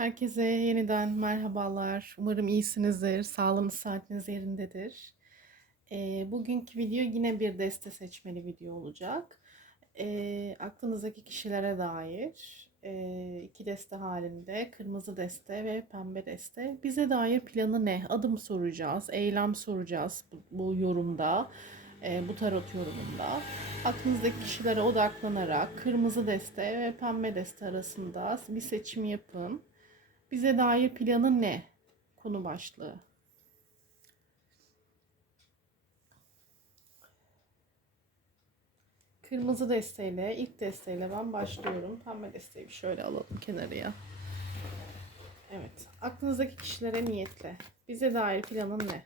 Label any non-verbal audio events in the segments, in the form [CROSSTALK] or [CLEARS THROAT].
Herkese yeniden merhabalar. Umarım iyisinizdir. Sağlığınız, saatiniz yerindedir. Ee, bugünkü video yine bir deste seçmeli video olacak. Ee, aklınızdaki kişilere dair e, iki deste halinde kırmızı deste ve pembe deste. Bize dair planı ne? Adım soracağız, eylem soracağız bu, bu yorumda, e, bu tarot yorumunda. Aklınızdaki kişilere odaklanarak kırmızı deste ve pembe deste arasında bir seçim yapın. Bize dair planı ne? Konu başlığı. Kırmızı desteğiyle, ilk desteğiyle ben başlıyorum. Pembe desteği şöyle alalım kenarıya. Evet. Aklınızdaki kişilere niyetle. Bize dair planın ne?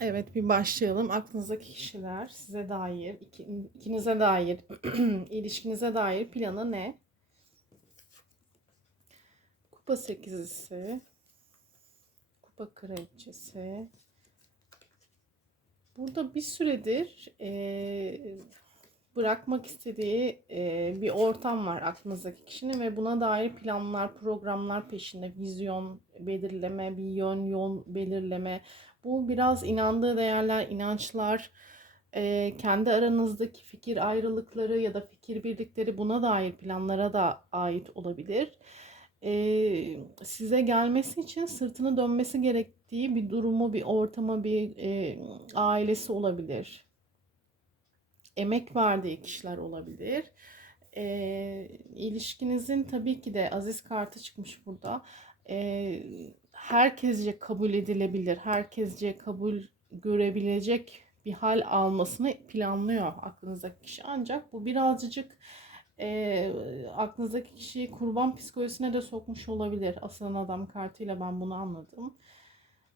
Evet bir başlayalım. Aklınızdaki kişiler size dair, iki, ikinize dair, [CLEARS THROAT] ilişkinize dair planı ne? Kupa sekizlisi, kupa kraliçesi. Burada bir süredir e, bırakmak istediği e, bir ortam var aklınızdaki kişinin ve buna dair planlar, programlar peşinde, vizyon belirleme, bir yön yol belirleme. Bu biraz inandığı değerler, inançlar, e, kendi aranızdaki fikir ayrılıkları ya da fikir birlikleri buna dair planlara da ait olabilir. E, size gelmesi için sırtını dönmesi gerektiği bir durumu, bir ortama, bir e, ailesi olabilir. Emek verdiği kişiler olabilir. E, ilişkinizin tabii ki de aziz kartı çıkmış burada. E, herkesce kabul edilebilir, herkesce kabul görebilecek bir hal almasını planlıyor aklınızdaki kişi. Ancak bu birazcık e, aklınızdaki kişiyi kurban psikolojisine de sokmuş olabilir. Aslan adam kartıyla ben bunu anladım.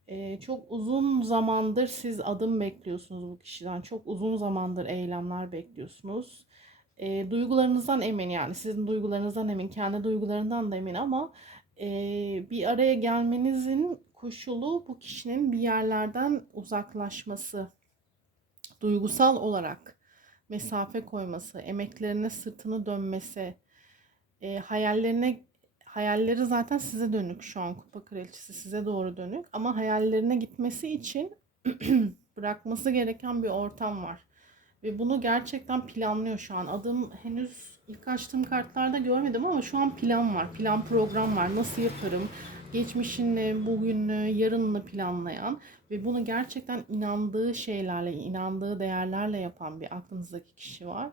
E, çok uzun zamandır siz adım bekliyorsunuz bu kişiden. Çok uzun zamandır eylemler bekliyorsunuz. E, duygularınızdan emin yani sizin duygularınızdan emin, kendi duygularından da emin ama e, bir araya gelmenizin koşulu bu kişinin bir yerlerden uzaklaşması, duygusal olarak mesafe koyması, emeklerine sırtını dönmesi, e, hayallerine hayalleri zaten size dönük şu an kupa kraliçesi size doğru dönük ama hayallerine gitmesi için [CLEARS THROAT] bırakması gereken bir ortam var. Ve bunu gerçekten planlıyor şu an. Adım henüz ilk açtığım kartlarda görmedim ama şu an plan var. Plan program var. Nasıl yaparım? Geçmişini, bugününü, yarınını planlayan ve bunu gerçekten inandığı şeylerle, inandığı değerlerle yapan bir aklınızdaki kişi var.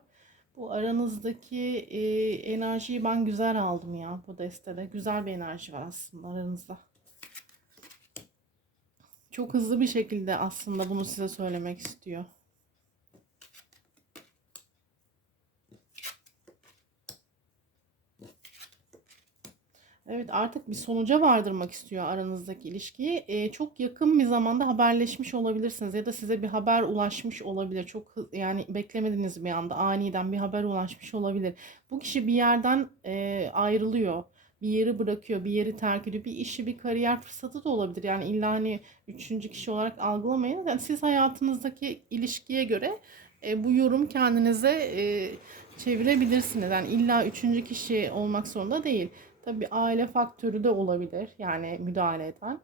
Bu aranızdaki e, enerjiyi ben güzel aldım ya bu destede. Güzel bir enerji var aslında aranızda. Çok hızlı bir şekilde aslında bunu size söylemek istiyor. Evet artık bir sonuca vardırmak istiyor aranızdaki ilişkiyi. Ee, çok yakın bir zamanda haberleşmiş olabilirsiniz ya da size bir haber ulaşmış olabilir. Çok yani beklemediğiniz bir anda aniden bir haber ulaşmış olabilir. Bu kişi bir yerden e, ayrılıyor. Bir yeri bırakıyor, bir yeri terk ediyor. Bir işi, bir kariyer fırsatı da olabilir. Yani illa hani üçüncü kişi olarak algılamayın. Yani siz hayatınızdaki ilişkiye göre e, bu yorum kendinize e, çevirebilirsiniz. Yani illa üçüncü kişi olmak zorunda değil. Tabii aile faktörü de olabilir. Yani müdahale eden.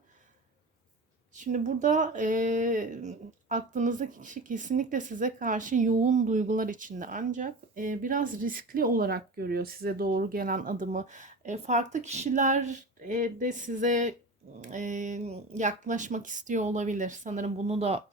Şimdi burada e, aklınızdaki kişi kesinlikle size karşı yoğun duygular içinde ancak e, biraz riskli olarak görüyor size doğru gelen adımı. E, farklı kişiler e, de size e, yaklaşmak istiyor olabilir. Sanırım bunu da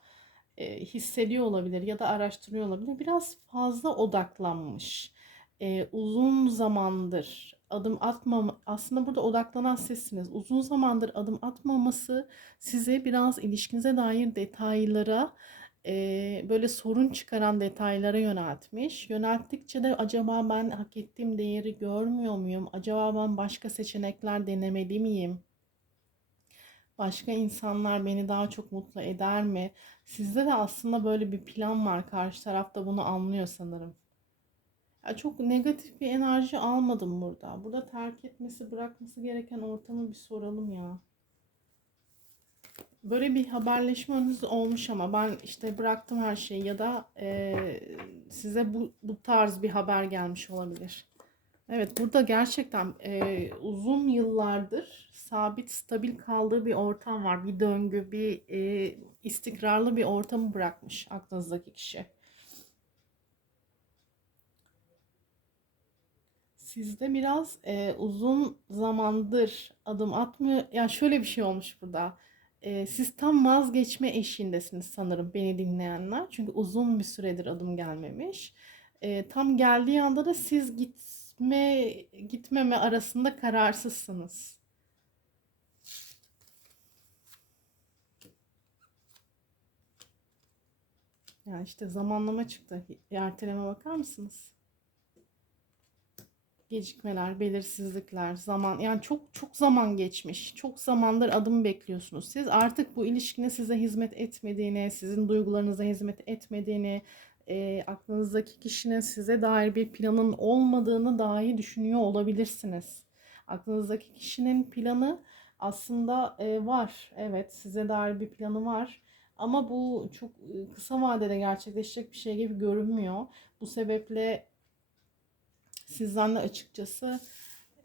e, hissediyor olabilir ya da araştırıyor olabilir. Biraz fazla odaklanmış. E, uzun zamandır adım atmam aslında burada odaklanan sizsiniz. Uzun zamandır adım atmaması size biraz ilişkinize dair detaylara e, böyle sorun çıkaran detaylara yöneltmiş. Yönelttikçe de acaba ben hak ettiğim değeri görmüyor muyum? Acaba ben başka seçenekler denemeli miyim? Başka insanlar beni daha çok mutlu eder mi? Sizde de aslında böyle bir plan var. Karşı taraf da bunu anlıyor sanırım. Ya çok negatif bir enerji almadım burada. Burada terk etmesi, bırakması gereken ortamı bir soralım ya. Böyle bir haberleşmeniz olmuş ama ben işte bıraktım her şeyi ya da eee, size bu, bu tarz bir haber gelmiş olabilir. Evet burada gerçekten eee, uzun yıllardır sabit, stabil kaldığı bir ortam var. Bir döngü, bir eee, istikrarlı bir ortamı bırakmış aklınızdaki kişi. Sizde biraz e, uzun zamandır adım atmıyor. Yani şöyle bir şey olmuş burada. E, siz tam vazgeçme eşiğindesiniz sanırım beni dinleyenler. Çünkü uzun bir süredir adım gelmemiş. E, tam geldiği anda da siz gitme gitmeme arasında kararsızsınız. Yani işte zamanlama çıktı. Erteleme bakar mısınız? Gecikmeler, belirsizlikler, zaman yani çok çok zaman geçmiş. Çok zamandır adım bekliyorsunuz. Siz artık bu ilişkinin size hizmet etmediğini, sizin duygularınıza hizmet etmediğini, e, aklınızdaki kişinin size dair bir planın olmadığını dahi düşünüyor olabilirsiniz. Aklınızdaki kişinin planı aslında e, var. Evet, size dair bir planı var. Ama bu çok e, kısa vadede gerçekleşecek bir şey gibi görünmüyor. Bu sebeple Sizden de açıkçası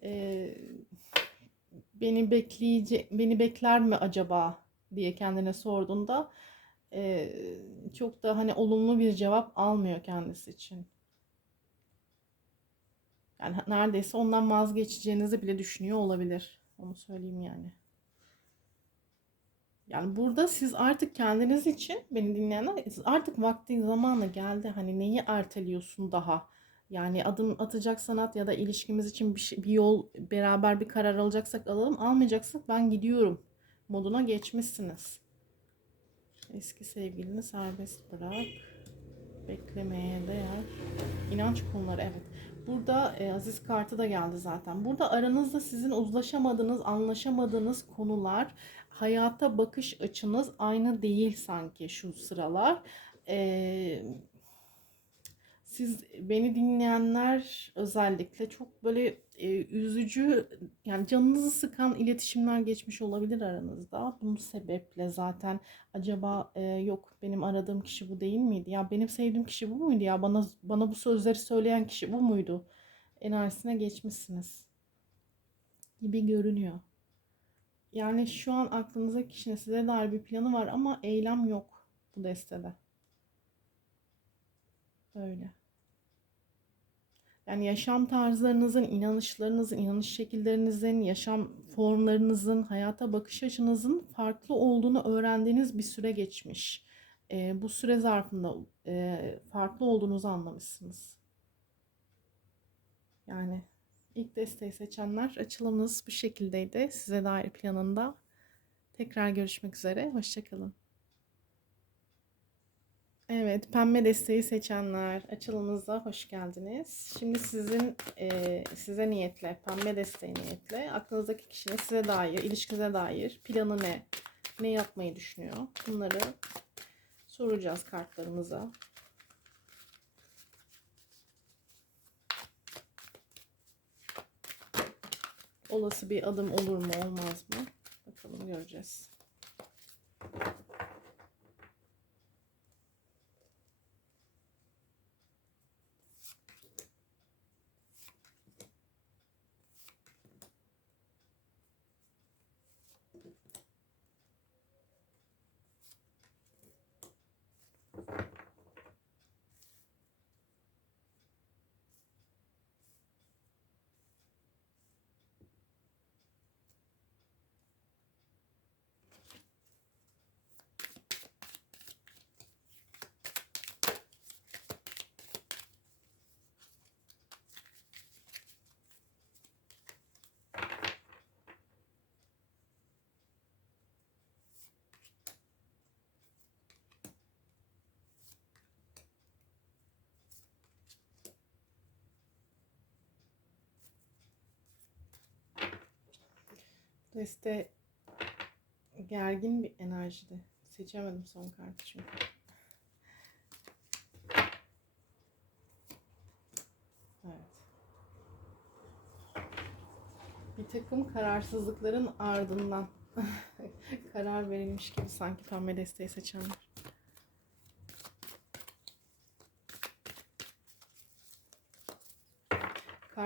e, beni bekleyecek, beni bekler mi acaba diye kendine sorduğunda e, çok da hani olumlu bir cevap almıyor kendisi için. Yani neredeyse ondan vazgeçeceğinizi bile düşünüyor olabilir. Onu söyleyeyim yani. Yani burada siz artık kendiniz için beni dinleyenler artık vakti zamanı geldi. Hani neyi erteliyorsun daha? Yani adım atacak sanat ya da ilişkimiz için bir, şey, bir yol beraber bir karar alacaksak alalım. Almayacaksak ben gidiyorum moduna geçmişsiniz. Eski sevgilini serbest bırak. Beklemeye değer. İnanç konuları evet. Burada e, Aziz kartı da geldi zaten. Burada aranızda sizin uzlaşamadığınız, anlaşamadığınız konular, hayata bakış açınız aynı değil sanki şu sıralar. Eee siz beni dinleyenler özellikle çok böyle e, üzücü yani canınızı sıkan iletişimler geçmiş olabilir aranızda. Bunun sebeple zaten acaba e, yok benim aradığım kişi bu değil miydi? Ya benim sevdiğim kişi bu muydu ya? Bana bana bu sözleri söyleyen kişi bu muydu? Enerjisine geçmişsiniz gibi görünüyor. Yani şu an aklınıza kişinin size dair bir planı var ama eylem yok. bu destede. Böyle. Yani yaşam tarzlarınızın, inanışlarınızın, inanış şekillerinizin, yaşam formlarınızın, hayata bakış açınızın farklı olduğunu öğrendiğiniz bir süre geçmiş. Ee, bu süre zarfında e, farklı olduğunuzu anlamışsınız. Yani ilk desteği seçenler açılımınız bu şekildeydi. Size dair planında. Tekrar görüşmek üzere. Hoşçakalın. Evet, pembe desteği seçenler açılımıza hoş geldiniz. Şimdi sizin e, size niyetle, pembe desteği niyetle aklınızdaki kişinin size dair, ilişkinize dair planı ne? Ne yapmayı düşünüyor? Bunları soracağız kartlarımıza. Olası bir adım olur mu, olmaz mı? Bakalım göreceğiz. Deste gergin bir enerjide. Seçemedim son kartı çünkü. Evet. Bir takım kararsızlıkların ardından [LAUGHS] karar verilmiş gibi sanki pembe desteği seçenler.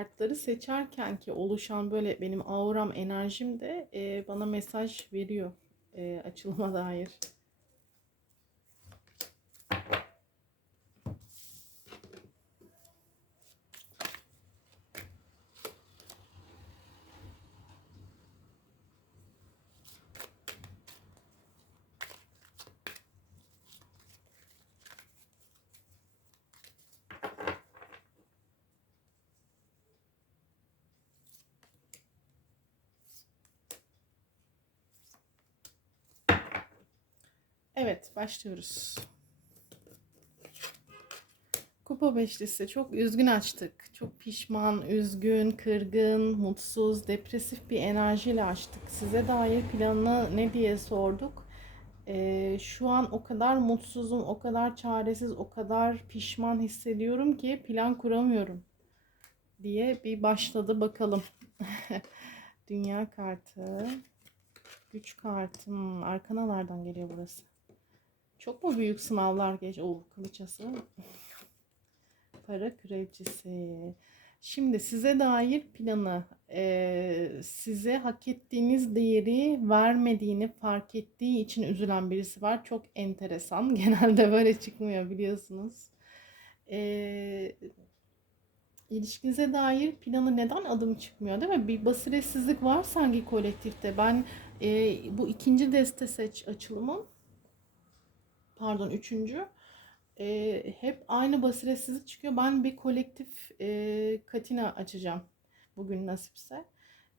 Kartları seçerken ki oluşan böyle benim auram enerjim de e, bana mesaj veriyor e, açılıma dair. Başlıyoruz. Kupa beşlisi çok üzgün açtık. Çok pişman, üzgün, kırgın, mutsuz, depresif bir enerjiyle açtık. Size dair planını ne diye sorduk. Ee, şu an o kadar mutsuzum, o kadar çaresiz, o kadar pişman hissediyorum ki plan kuramıyorum diye bir başladı bakalım. [LAUGHS] Dünya kartı, güç kartım, arkanalardan geliyor burası. Çok mu büyük sınavlar geç? O kılıçası. Para kraliçesi. Şimdi size dair planı, e, size hak ettiğiniz değeri vermediğini fark ettiği için üzülen birisi var. Çok enteresan. [LAUGHS] Genelde böyle çıkmıyor biliyorsunuz. E, ilişkinize dair planı neden adım çıkmıyor değil mi? Bir basiretsizlik var sanki kolektifte. Ben e, bu ikinci deste seç açılımın pardon üçüncü e, hep aynı basiretsizlik çıkıyor. Ben bir kolektif e, katina açacağım bugün nasipse.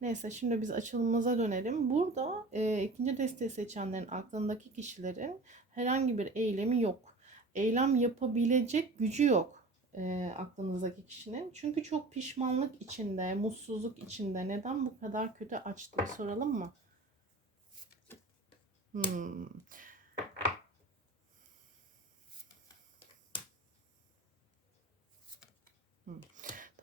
Neyse şimdi biz açılımımıza dönelim. Burada e, ikinci desteği seçenlerin aklındaki kişilerin herhangi bir eylemi yok. Eylem yapabilecek gücü yok e, aklınızdaki kişinin. Çünkü çok pişmanlık içinde, mutsuzluk içinde. Neden bu kadar kötü açtığı soralım mı? Hmm.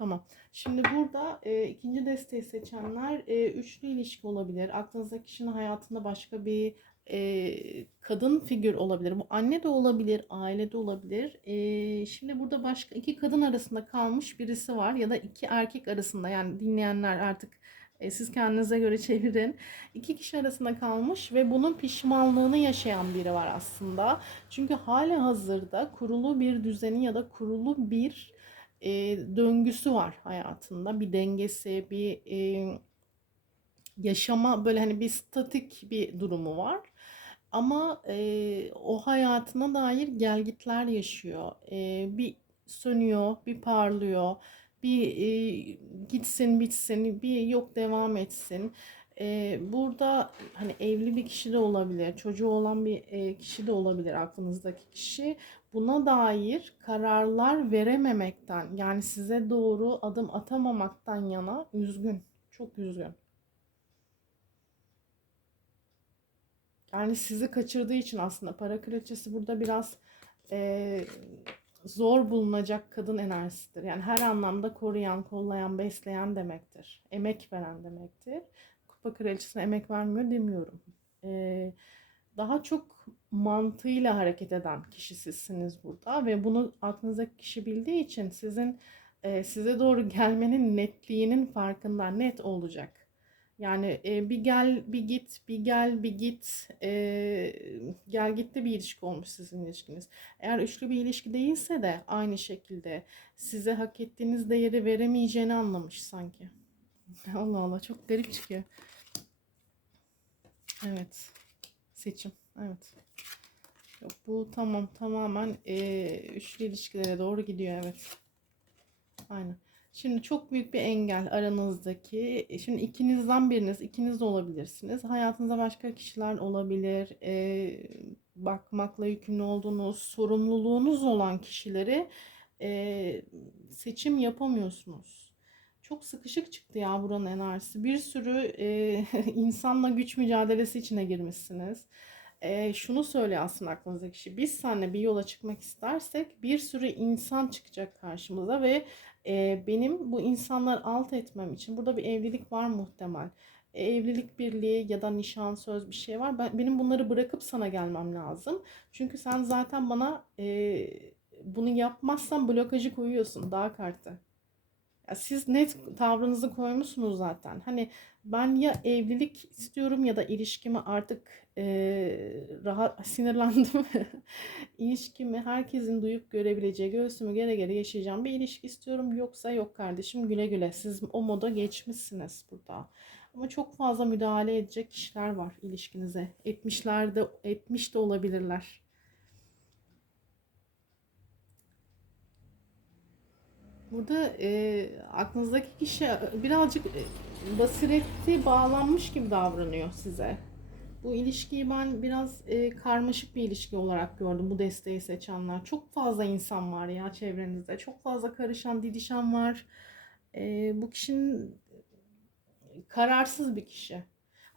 Tamam. Şimdi burada e, ikinci desteği seçenler e, üçlü ilişki olabilir. Aklınızdaki kişinin hayatında başka bir e, kadın figür olabilir. Bu anne de olabilir, aile de olabilir. E, şimdi burada başka iki kadın arasında kalmış birisi var ya da iki erkek arasında yani dinleyenler artık E, siz kendinize göre çevirin. İki kişi arasında kalmış ve bunun pişmanlığını yaşayan biri var aslında. Çünkü hala hazırda kurulu bir düzeni ya da kurulu bir e, döngüsü var hayatında. Bir dengesi, bir e, yaşama böyle hani bir statik bir durumu var. Ama e, o hayatına dair gelgitler yaşıyor. E, bir sönüyor, bir parlıyor, bir e, gitsin bitsin, bir yok devam etsin. E, burada hani evli bir kişi de olabilir, çocuğu olan bir e, kişi de olabilir aklınızdaki kişi. Buna dair kararlar verememekten yani size doğru adım atamamaktan yana üzgün, çok üzgün. Yani sizi kaçırdığı için aslında para kraliçesi burada biraz e, zor bulunacak kadın enerjisidir. Yani her anlamda koruyan, kollayan, besleyen demektir. Emek veren demektir. Kupa kraliçesine emek vermiyor demiyorum. E, daha çok mantığıyla hareket eden kişi sizsiniz burada ve bunu aklınızdaki kişi bildiği için sizin e, size doğru gelmenin netliğinin farkında net olacak. Yani e, bir gel bir git bir gel bir git e, gel gitti bir ilişki olmuş sizin ilişkiniz. Eğer üçlü bir ilişki değilse de aynı şekilde size hak ettiğiniz değeri veremeyeceğini anlamış sanki. [LAUGHS] Allah Allah çok garip çıkıyor. Evet. Seçim. Evet. Bu tamam tamamen e, üçlü ilişkilere doğru gidiyor evet. Aynen. Şimdi çok büyük bir engel aranızdaki. e, Şimdi ikinizden biriniz, ikiniz de olabilirsiniz. Hayatınızda başka kişiler olabilir. Ee, bakmakla yükümlü olduğunuz, sorumluluğunuz olan kişileri e, seçim yapamıyorsunuz. Çok sıkışık çıktı ya buranın enerjisi. Bir sürü e, [LAUGHS] insanla güç mücadelesi içine girmişsiniz. E, şunu söyle aslında aklınızdaki kişi. Biz seninle bir yola çıkmak istersek bir sürü insan çıkacak karşımıza ve e, benim bu insanları alt etmem için burada bir evlilik var muhtemel. E, evlilik birliği ya da nişan söz bir şey var. Ben, benim bunları bırakıp sana gelmem lazım. Çünkü sen zaten bana e, bunu yapmazsan blokajı koyuyorsun daha kartı. Siz net tavrınızı koymuşsunuz zaten. Hani ben ya evlilik istiyorum ya da ilişkimi artık e, rahat [LAUGHS] sinirlendim. İlişkimi herkesin duyup görebileceği, göğsümü gere gere yaşayacağım bir ilişki istiyorum. Yoksa yok kardeşim güle güle. Siz o moda geçmişsiniz burada. Ama çok fazla müdahale edecek kişiler var ilişkinize. Etmişler de etmiş de olabilirler. Burada e, aklınızdaki kişi birazcık basireti bağlanmış gibi davranıyor size. Bu ilişkiyi ben biraz e, karmaşık bir ilişki olarak gördüm bu desteği seçenler. Çok fazla insan var ya çevrenizde. Çok fazla karışan, didişen var. E, bu kişinin kararsız bir kişi.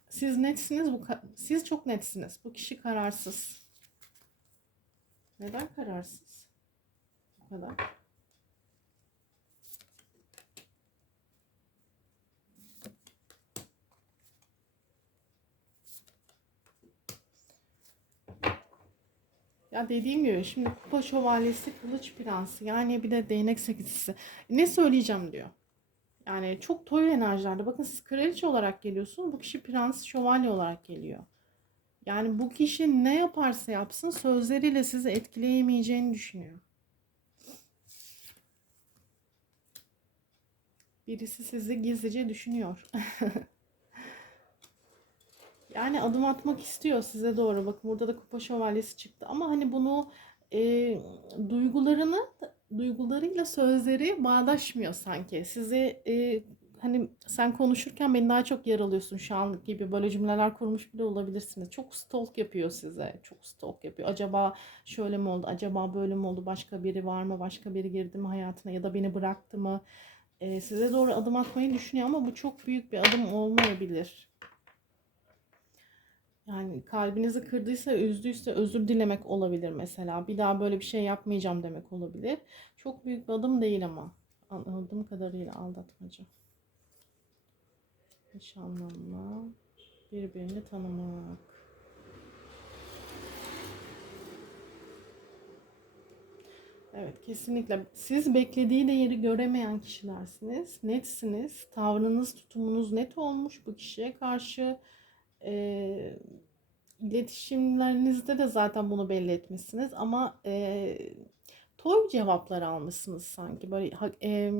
Siz netsiniz, bu siz çok netsiniz. Bu kişi kararsız. Neden kararsız? Bu kadar. Ya dediğim gibi şimdi kupa şövalyesi, kılıç prensi yani bir de değnek sekizisi. Ne söyleyeceğim diyor. Yani çok toy enerjilerde. Bakın siz kraliçe olarak geliyorsunuz. Bu kişi prens şövalye olarak geliyor. Yani bu kişi ne yaparsa yapsın sözleriyle sizi etkileyemeyeceğini düşünüyor. Birisi sizi gizlice düşünüyor. [LAUGHS] Yani adım atmak istiyor size doğru. Bakın burada da kupa şövalyesi çıktı. Ama hani bunu e, duygularını duygularıyla sözleri bağdaşmıyor sanki. Sizi e, hani sen konuşurken beni daha çok yaralıyorsun şu an gibi böyle cümleler kurmuş bile olabilirsiniz. Çok stalk yapıyor size. Çok stalk yapıyor. Acaba şöyle mi oldu? Acaba böyle mi oldu? Başka biri var mı? Başka biri girdi mi hayatına ya da beni bıraktı mı? E, size doğru adım atmayı düşünüyor ama bu çok büyük bir adım olmayabilir. Yani kalbinizi kırdıysa, üzdüyse özür dilemek olabilir mesela. Bir daha böyle bir şey yapmayacağım demek olabilir. Çok büyük bir adım değil ama. Anladığım kadarıyla aldatmaca. Nişanlanma. Birbirini tanımak. Evet kesinlikle. Siz beklediği değeri göremeyen kişilersiniz. Netsiniz. Tavrınız, tutumunuz net olmuş bu kişiye karşı. Ee, iletişimlerinizde de zaten bunu belli etmişsiniz. Ama e, toy cevaplar almışsınız sanki. Böyle e,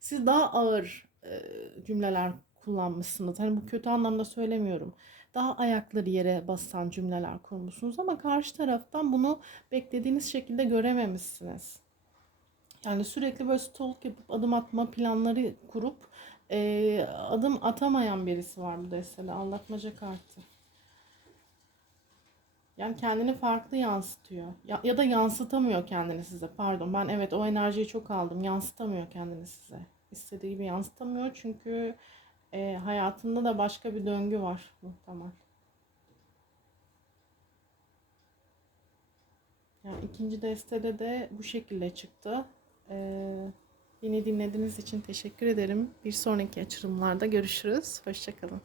siz daha ağır e, cümleler kullanmışsınız. Hani bu kötü anlamda söylemiyorum. Daha ayakları yere basan cümleler kurmuşsunuz ama karşı taraftan bunu beklediğiniz şekilde görememişsiniz. Yani sürekli böyle stalk yapıp adım atma planları kurup e, adım atamayan birisi var bu destede. Aldatmaca kartı. Yani kendini farklı yansıtıyor. Ya, ya da yansıtamıyor kendini size. Pardon ben evet o enerjiyi çok aldım. Yansıtamıyor kendini size. İstediği gibi yansıtamıyor çünkü e, hayatında da başka bir döngü var muhtemel. Yani ikinci destede de bu şekilde çıktı. Ee, beni dinlediğiniz için teşekkür ederim. Bir sonraki açılımlarda görüşürüz. Hoşçakalın.